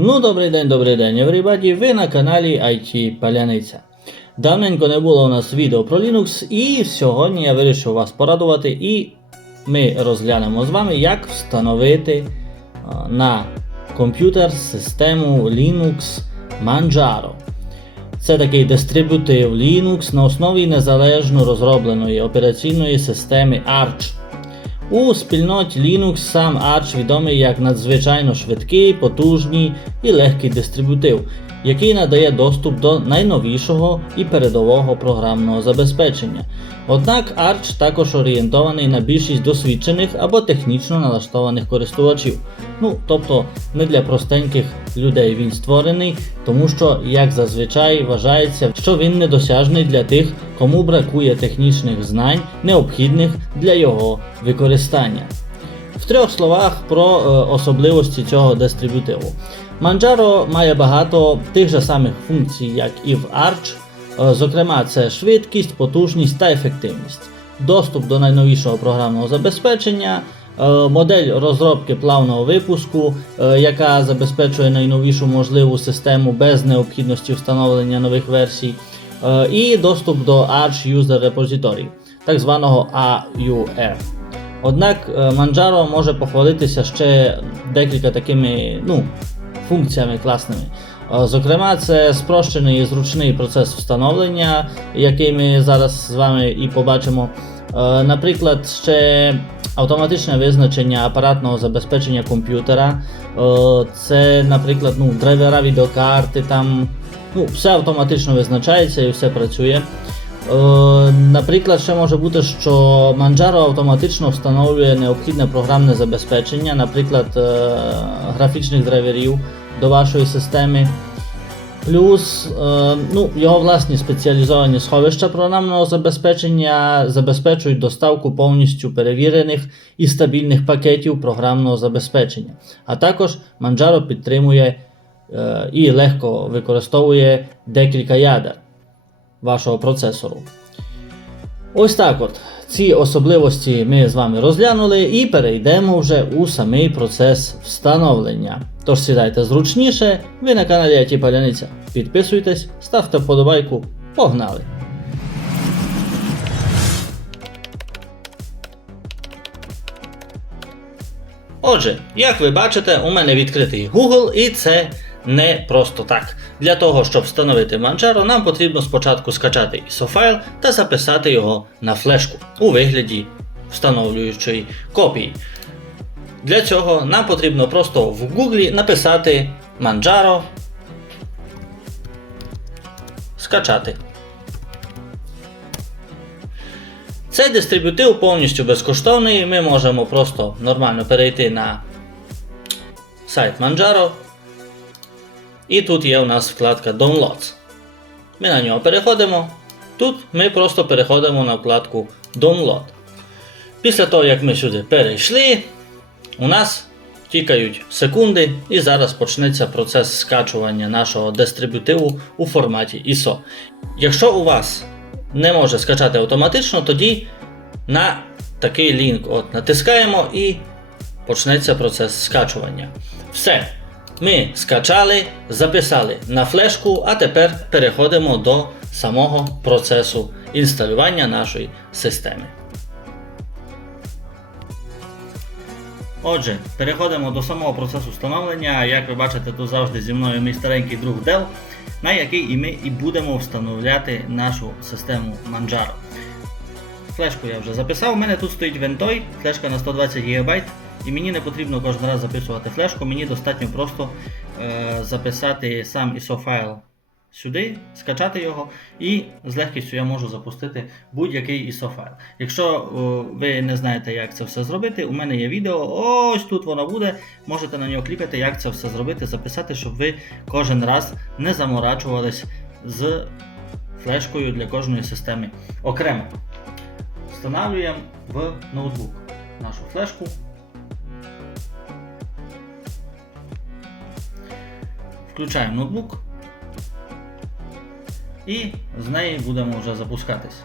Ну, добрий день, добрий день, everybody. Ви на каналі IT Паляниця. Давненько не було у нас відео про Linux, і сьогодні я вирішив вас порадувати, і ми розглянемо з вами, як встановити на комп'ютер систему Linux Manjaro. Це такий дистрибутив Linux на основі незалежно розробленої операційної системи Arch. У спільноті Linux сам Arch відомий як надзвичайно швидкий, потужний і легкий дистрибутив, який надає доступ до найновішого і передового програмного забезпечення. Однак Arch також орієнтований на більшість досвідчених або технічно налаштованих користувачів. Ну, тобто не для простеньких людей він створений, тому що, як зазвичай, вважається, що він недосяжний для тих, кому бракує технічних знань, необхідних для його використання. В трьох словах про е, особливості цього дистрибутиву. Manjaro має багато тих же самих функцій, як і в Arch. Е, Зокрема, це швидкість, потужність та ефективність, доступ до найновішого програмного забезпечення, е, модель розробки плавного випуску, е, яка забезпечує найновішу можливу систему без необхідності встановлення нових версій, і доступ до Arch User Repository, так званого AUR. Однак Manjaro може похвалитися ще декілька такими ну, функціями класними. Е, Зокрема, це спрощений і зручний процес встановлення, який ми зараз з вами і побачимо. Е, Наприклад, ще автоматичне визначення апаратного забезпечення комп'ютера. Е, Це, наприклад, ну, драйвера відеокарти, там ну, все автоматично визначається і все працює. Наприклад, ще може бути, що Manjaro автоматично встановлює необхідне програмне забезпечення, наприклад, графічних драйверів до вашої системи. Плюс е, ну, його власні спеціалізовані сховища програмного забезпечення забезпечують доставку повністю перевірених і стабільних пакетів програмного забезпечення. А також Manjaro підтримує е, і легко використовує декілька ядер вашого процесору. Ось так от. Ці особливості ми з вами розглянули і перейдемо вже у самий процес встановлення. Тож сідайте зручніше, ви на каналі IT Паляниця. Підписуйтесь, ставте вподобайку, погнали! Отже, як ви бачите, у мене відкритий Google і це не просто так. Для того, щоб встановити Manjaro, нам потрібно спочатку скачати ISO файл та записати його на флешку у вигляді встановлюючої копії. Для цього нам потрібно просто в Google написати Manjaro, скачати. Цей дистрибутив повністю безкоштовний. Ми можемо просто нормально перейти на сайт Manjaro. І тут є у нас вкладка Downloads. Ми на нього переходимо. Тут ми просто переходимо на вкладку Download. Після того, як ми сюди перейшли, у нас тікають секунди, і зараз почнеться процес скачування нашого дистрибутиву у форматі ISO. Якщо у вас не може скачати автоматично, тоді на такий лінк от натискаємо і почнеться процес скачування. Все. Ми скачали, записали на флешку, а тепер переходимо до самого процесу інсталювання нашої системи. Отже, переходимо до самого процесу встановлення. Як ви бачите, тут завжди зі мною мій старенький друг Dell, на який і ми і будемо встановляти нашу систему Manjaro. Флешку я вже записав, у мене тут стоїть Ventoy, флешка на 120 ГБ, і мені не потрібно кожен раз записувати флешку, мені достатньо просто е, записати сам ISO файл сюди, скачати його, і з легкістю я можу запустити будь-який ISO файл. Якщо о, ви не знаєте, як це все зробити, у мене є відео, ось тут воно буде. Можете на нього клікати, як це все зробити, записати, щоб ви кожен раз не заморачувались з флешкою для кожної системи окремо. Встановлюємо в ноутбук нашу флешку. Включаємо ноутбук і з неї будемо вже запускатись.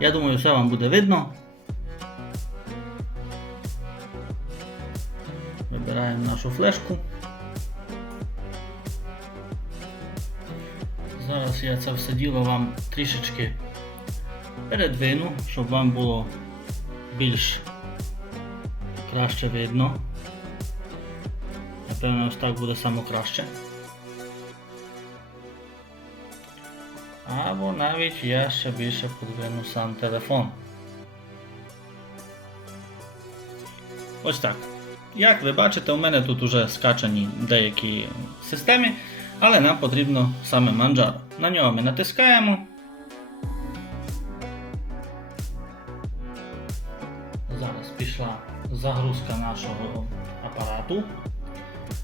Я думаю, все вам буде видно. Вибираємо нашу флешку. Зараз я це все діло вам трішечки передвину, щоб вам було більш краще видно. Напевно, ось так буде саме краще. Або навіть я ще більше подвину сам телефон. Ось так. Як ви бачите, у мене тут вже скачані деякі системи, але нам потрібно саме Manjaro. На нього ми натискаємо. Загрузка нашого апарату,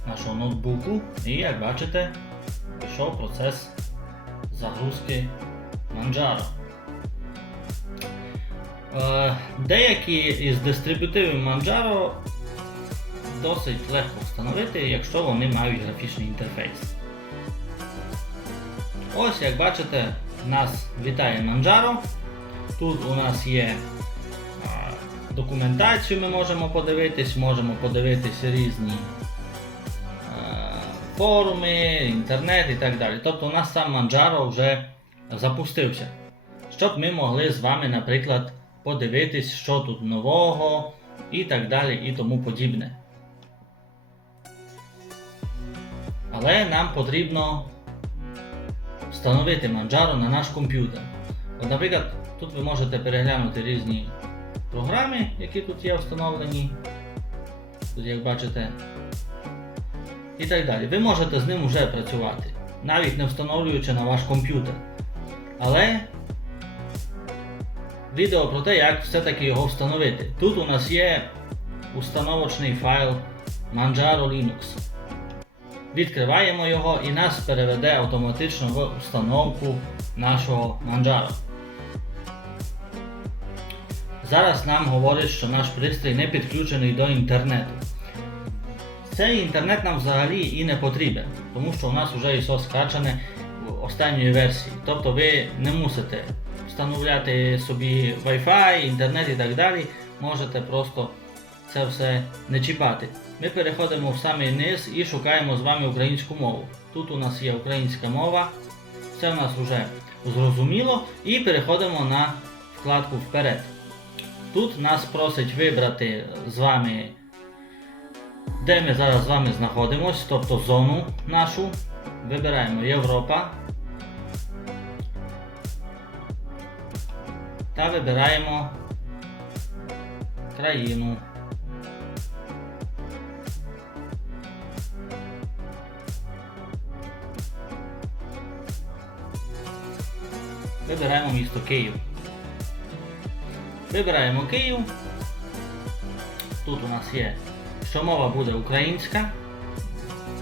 нашого ноутбуку, і як бачите, пішов процес загрузки Manjaro. Е, Деякі із дистрибутивів Manjaro досить легко встановити, якщо вони мають графічний інтерфейс. Ось, як бачите, нас вітає Manjaro. Тут у нас є документацію, ми можемо подивитись, можемо подивитись різні а, форуми, інтернет і так далі. Тобто у нас сам Manjaro вже запустився. Щоб ми могли з вами, наприклад, подивитись, що тут нового і так далі і тому подібне. Але нам потрібно встановити Manjaro на наш комп'ютер. От, наприклад, тут ви можете переглянути різні програми, які тут є встановлені. Тут, як бачите, і так далі. Ви можете з ним вже працювати, навіть не встановлюючи на ваш комп'ютер. Але відео про те, як все-таки його встановити. Тут у нас є установочний файл Manjaro Linux. Відкриваємо його і нас переведе автоматично в установку нашого Manjaro. Зараз нам говорить, що наш пристрій не підключений до інтернету. Цей інтернет нам взагалі і не потрібен, тому що у нас вже ISO скачане в останньої версії. Тобто ви не мусите встановляти собі Wi-Fi, інтернет і так далі. Можете просто це все не чіпати. Ми переходимо в самий низ і шукаємо з вами українську мову. Тут у нас є українська мова, це у нас вже зрозуміло. І переходимо на вкладку вперед. Тут нас просить вибрати з вами, де ми зараз з вами знаходимося, тобто зону нашу. Вибираємо Європа. Та вибираємо країну. Вибираємо місто Київ. Вибираємо Київ. Тут у нас є, що мова буде українська,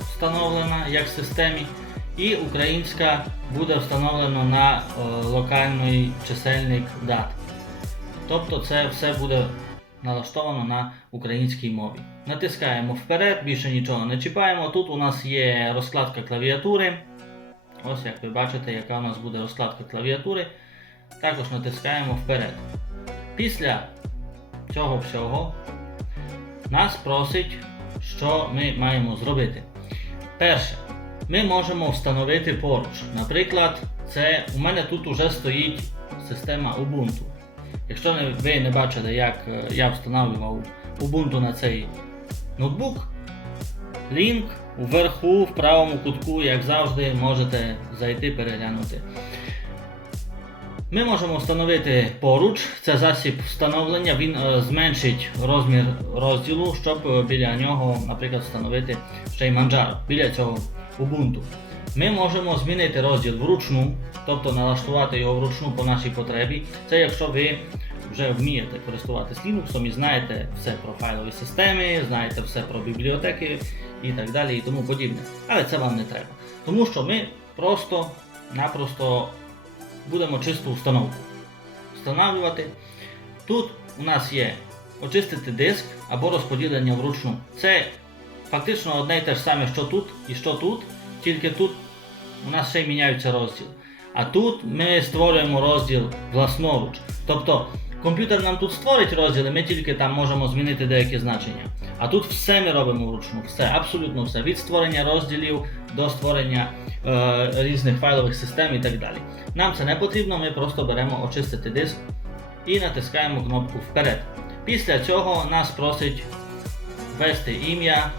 встановлена як в системі, і українська буде встановлено на е, локальний чисельник дат. Тобто це все буде налаштовано на українській мові. Натискаємо вперед, більше нічого не чіпаємо. Тут у нас є розкладка клавіатури. Ось як ви бачите, яка у нас буде розкладка клавіатури. Також натискаємо вперед. Після цього всього нас просить, що ми маємо зробити. Перше, ми можемо встановити поруч. Наприклад, це у мене тут вже стоїть система Ubuntu. Якщо ви не бачили, як е, я встановлював Ubuntu на цей ноутбук, лінк вверху, в правому кутку, як завжди, можете зайти переглянути. Ми можемо встановити поруч, це засіб встановлення, він е, зменшить розмір розділу, щоб е, біля нього, наприклад, встановити ще й Manjaro, біля цього Ubuntu. Ми можемо змінити розділ вручну, тобто налаштувати його вручну по нашій потребі. Це якщо ви вже вмієте користуватись Linux і знаєте все про файлові системи, знаєте все про бібліотеки і так далі і тому подібне. Але це вам не треба. Тому що ми просто-напросто будемо чисту установку встановлювати. Тут у нас є очистити диск або розподілення вручну. Це фактично одне і те ж саме, що тут і що тут, тільки тут у нас ще й міняється розділ. А тут ми створюємо розділ власноруч. Тобто, Комп'ютер нам тут створить розділи, ми тільки там можемо змінити деякі значення. А тут все ми робимо вручну, все, абсолютно все. Від створення розділів до створення е, різних файлових систем і так далі. Нам це не потрібно, ми просто беремо очистити диск і натискаємо кнопку вперед. Після цього нас просить ввести ім'я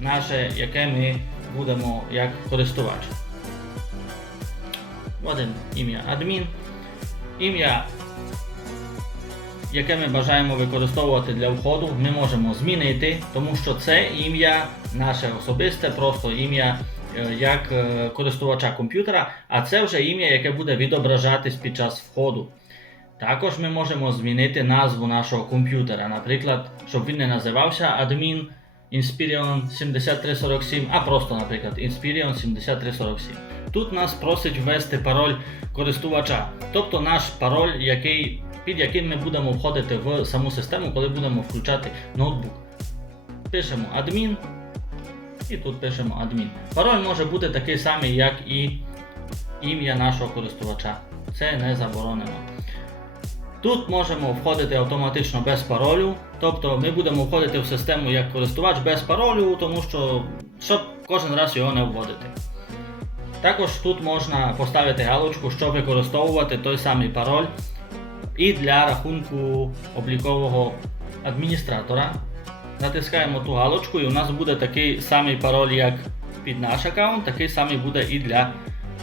наше, яке ми будемо як користувач. Вводимо ім'я адмін. Ім'я, яке ми бажаємо використовувати для входу, ми можемо змінити, тому що це ім'я наше особисте, просто ім'я е, як е, користувача комп'ютера, а це вже ім'я, яке буде відображатись під час входу. Також ми можемо змінити назву нашого комп'ютера, наприклад, щоб він не називався адмін Inspiron 7347, а просто, наприклад, Inspiron 7347. Тут нас просить ввести пароль користувача, тобто наш пароль, який, під яким ми будемо входити в саму систему, коли будемо включати ноутбук. Пишемо адмін і тут пишемо адмін. Пароль може бути такий самий, як і ім'я нашого користувача. Це не заборонено. Тут можемо входити автоматично без паролю, тобто ми будемо входити в систему як користувач без паролю, тому що щоб кожен раз його не вводити. Також тут можна поставити галочку, щоб використовувати той самий пароль і для рахунку облікового адміністратора. Натискаємо ту галочку і у нас буде такий самий пароль, як під наш аккаунт, такий самий буде і для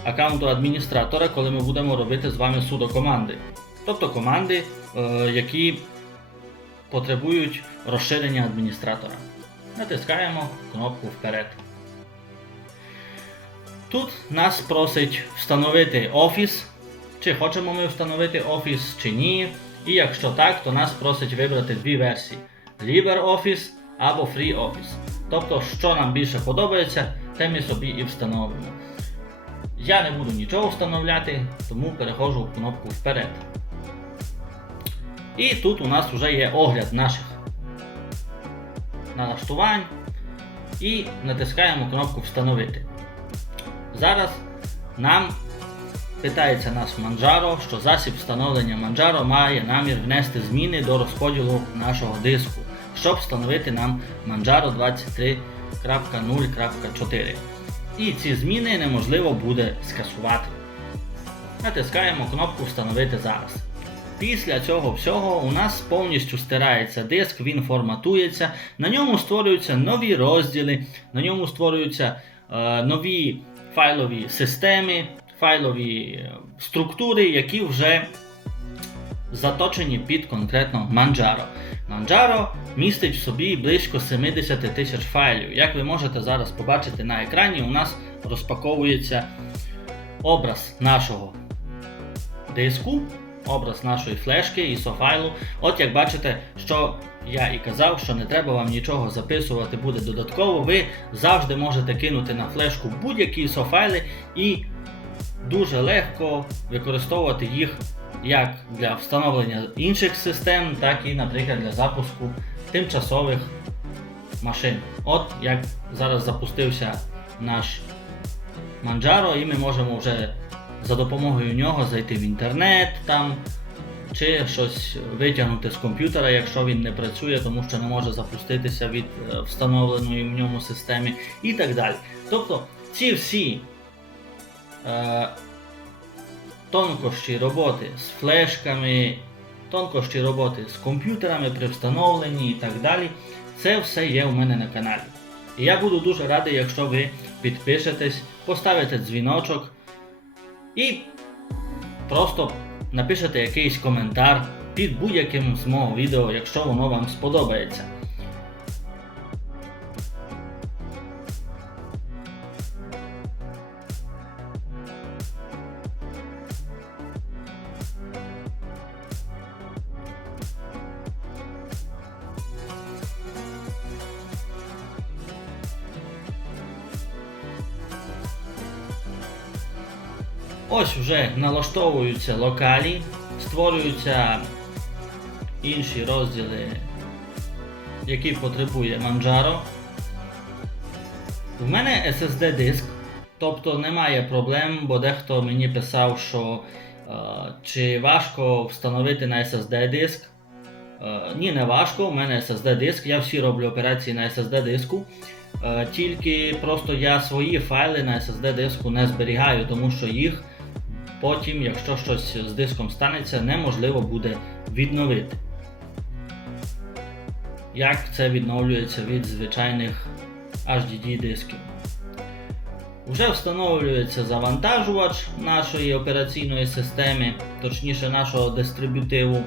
аккаунту адміністратора, коли ми будемо робити з вами судокоманди. Тобто команди, е, які потребують розширення адміністратора. Натискаємо кнопку вперед. Тут нас просить встановити офіс, чи хочемо ми встановити офіс чи ні. І якщо так, то нас просить вибрати дві версії: LibreOffice або FreeOffice. Тобто, що нам більше подобається, те ми собі і встановимо. Я не буду нічого встановляти, тому переходжу в кнопку вперед. І тут у нас вже є огляд наших налаштувань. І натискаємо кнопку Встановити. Зараз нам питається нас Manjaro, що засіб встановлення Manjaro має намір внести зміни до розподілу нашого диску, щоб встановити нам Manjaro 23.0.4. І ці зміни неможливо буде скасувати. Натискаємо кнопку Встановити зараз. Після цього всього у нас повністю стирається диск, він форматується, на ньому створюються нові розділи, на ньому створюються е, нові файлові системи, файлові структури, які вже заточені під конкретно Manjaro. Manjaro містить в собі близько 70 тисяч файлів. Як ви можете зараз побачити на екрані, у нас розпаковується образ нашого диску, образ нашої флешки ISO файлу. От як бачите, що я і казав, що не треба вам нічого записувати буде додатково. Ви завжди можете кинути на флешку будь-які ISO файли і дуже легко використовувати їх як для встановлення інших систем, так і, наприклад, для запуску тимчасових машин. От як зараз запустився наш Manjaro, і ми можемо вже за допомогою нього зайти в інтернет там. Чи щось витягнути з комп'ютера, якщо він не працює, тому що не може запуститися від е, встановленої в ньому системи і так далі. Тобто ці всі тонкощі роботи з флешками, тонкощі роботи з комп'ютерами при встановленні і так далі, це все є у мене на каналі. І я буду дуже радий, якщо ви підпишетесь, поставите дзвіночок і просто напишете якийсь коментар під будь-яким з мого відео, якщо воно вам сподобається. Ось вже налаштовуються локалі, створюються інші розділи, які потребує Manjaro. В мене SSD диск, тобто немає проблем, бо дехто мені писав, що Чи важко встановити на SSD диск? Е, Ні, не важко. У мене SSD диск. Я всі роблю операції на SSD диску. Е, Тільки просто я свої файли на SSD диску не зберігаю, тому що їх потім, якщо щось з диском станеться, неможливо буде відновити. Як це відновлюється від звичайних HDD дисків? Вже встановлюється завантажувач нашої операційної системи, точніше нашого дистрибутиву.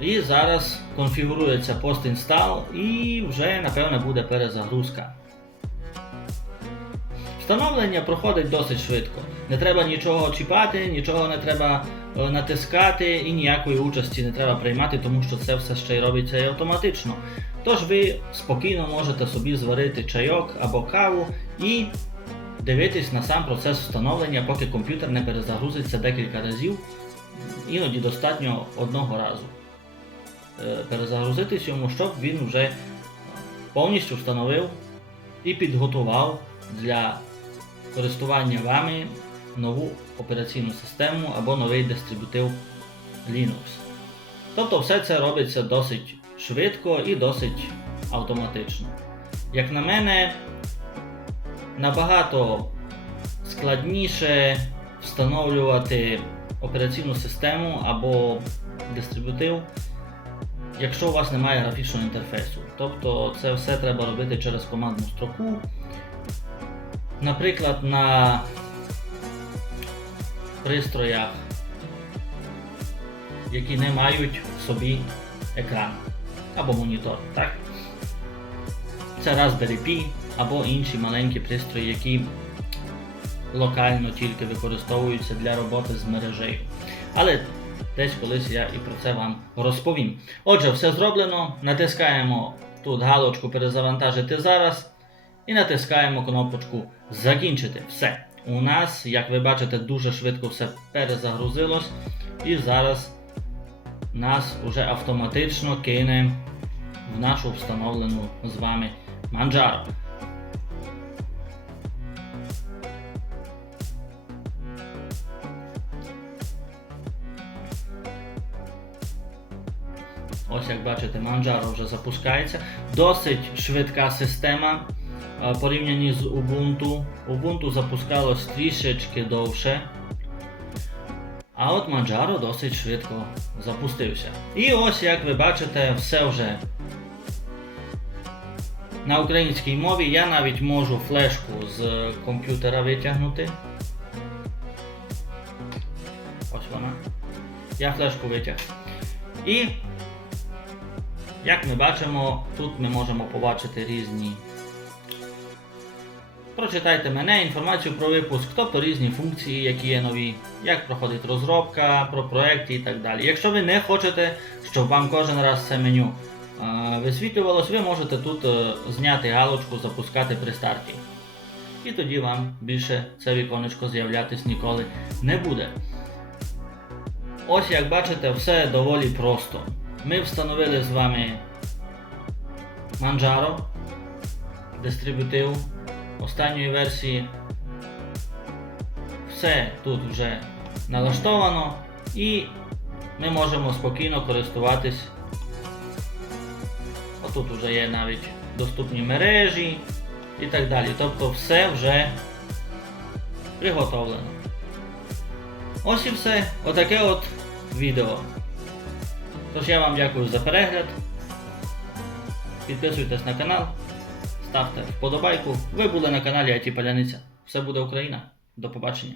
І зараз конфігурується постінстал і вже напевне буде перезагрузка. Встановлення проходить досить швидко. Не треба нічого чіпати, нічого не треба е, натискати і ніякої участі не треба приймати, тому що це все ще й робиться і автоматично. Тож ви спокійно можете собі зварити чайок або каву і дивитись на сам процес встановлення, поки комп'ютер не перезагрузиться декілька разів. Іноді достатньо одного разу е, перезагрузитись йому, щоб він вже повністю встановив і підготував для користування вами нову операційну систему або новий дистрибутив Linux. Тобто все це робиться досить швидко і досить автоматично. Як на мене, набагато складніше встановлювати операційну систему або дистрибутив, якщо у вас немає графічного інтерфейсу. Тобто це все треба робити через командну строку. Наприклад, на пристроях, які не мають в собі екран або монітор. Так? Це Raspberry Pi або інші маленькі пристрої, які локально тільки використовуються для роботи з мережею. Але десь колись я і про це вам розповім. Отже, все зроблено. Натискаємо тут галочку перезавантажити зараз і натискаємо кнопочку Закінчити. Все. У нас, як ви бачите, дуже швидко все перезагрузилось. І зараз нас уже автоматично кине в нашу встановлену з вами Manjaro. Ось як бачите, Manjaro вже запускається. Досить швидка система порівняні з Ubuntu. Ubuntu запускалось трішечки довше. А от Manjaro досить швидко запустився. І ось як ви бачите, все вже на українській мові. Я навіть можу флешку з комп'ютера витягнути. Ось вона. Я флешку витяг. І як ми бачимо, тут ми можемо побачити різні. Прочитайте мене, інформацію про випуск, тобто різні функції, які є нові, як проходить розробка, про проекти і так далі. Якщо ви не хочете, щоб вам кожен раз це меню е, висвітлювалось, ви можете тут е, зняти галочку Запускати при старті. І тоді вам більше це віконечко з'являтись ніколи не буде. Ось як бачите, все доволі просто. Ми встановили з вами Manjaro, дистрибутив останньої версії. Все тут вже налаштовано і ми можемо спокійно користуватись. Отут вже є навіть доступні мережі і так далі. Тобто все вже приготовлено. Ось і все. Отаке от відео. Тож я вам дякую за перегляд. Підписуйтесь на канал, ставте вподобайку. Ви були на каналі АТ Паляниця. Все буде Україна. До побачення.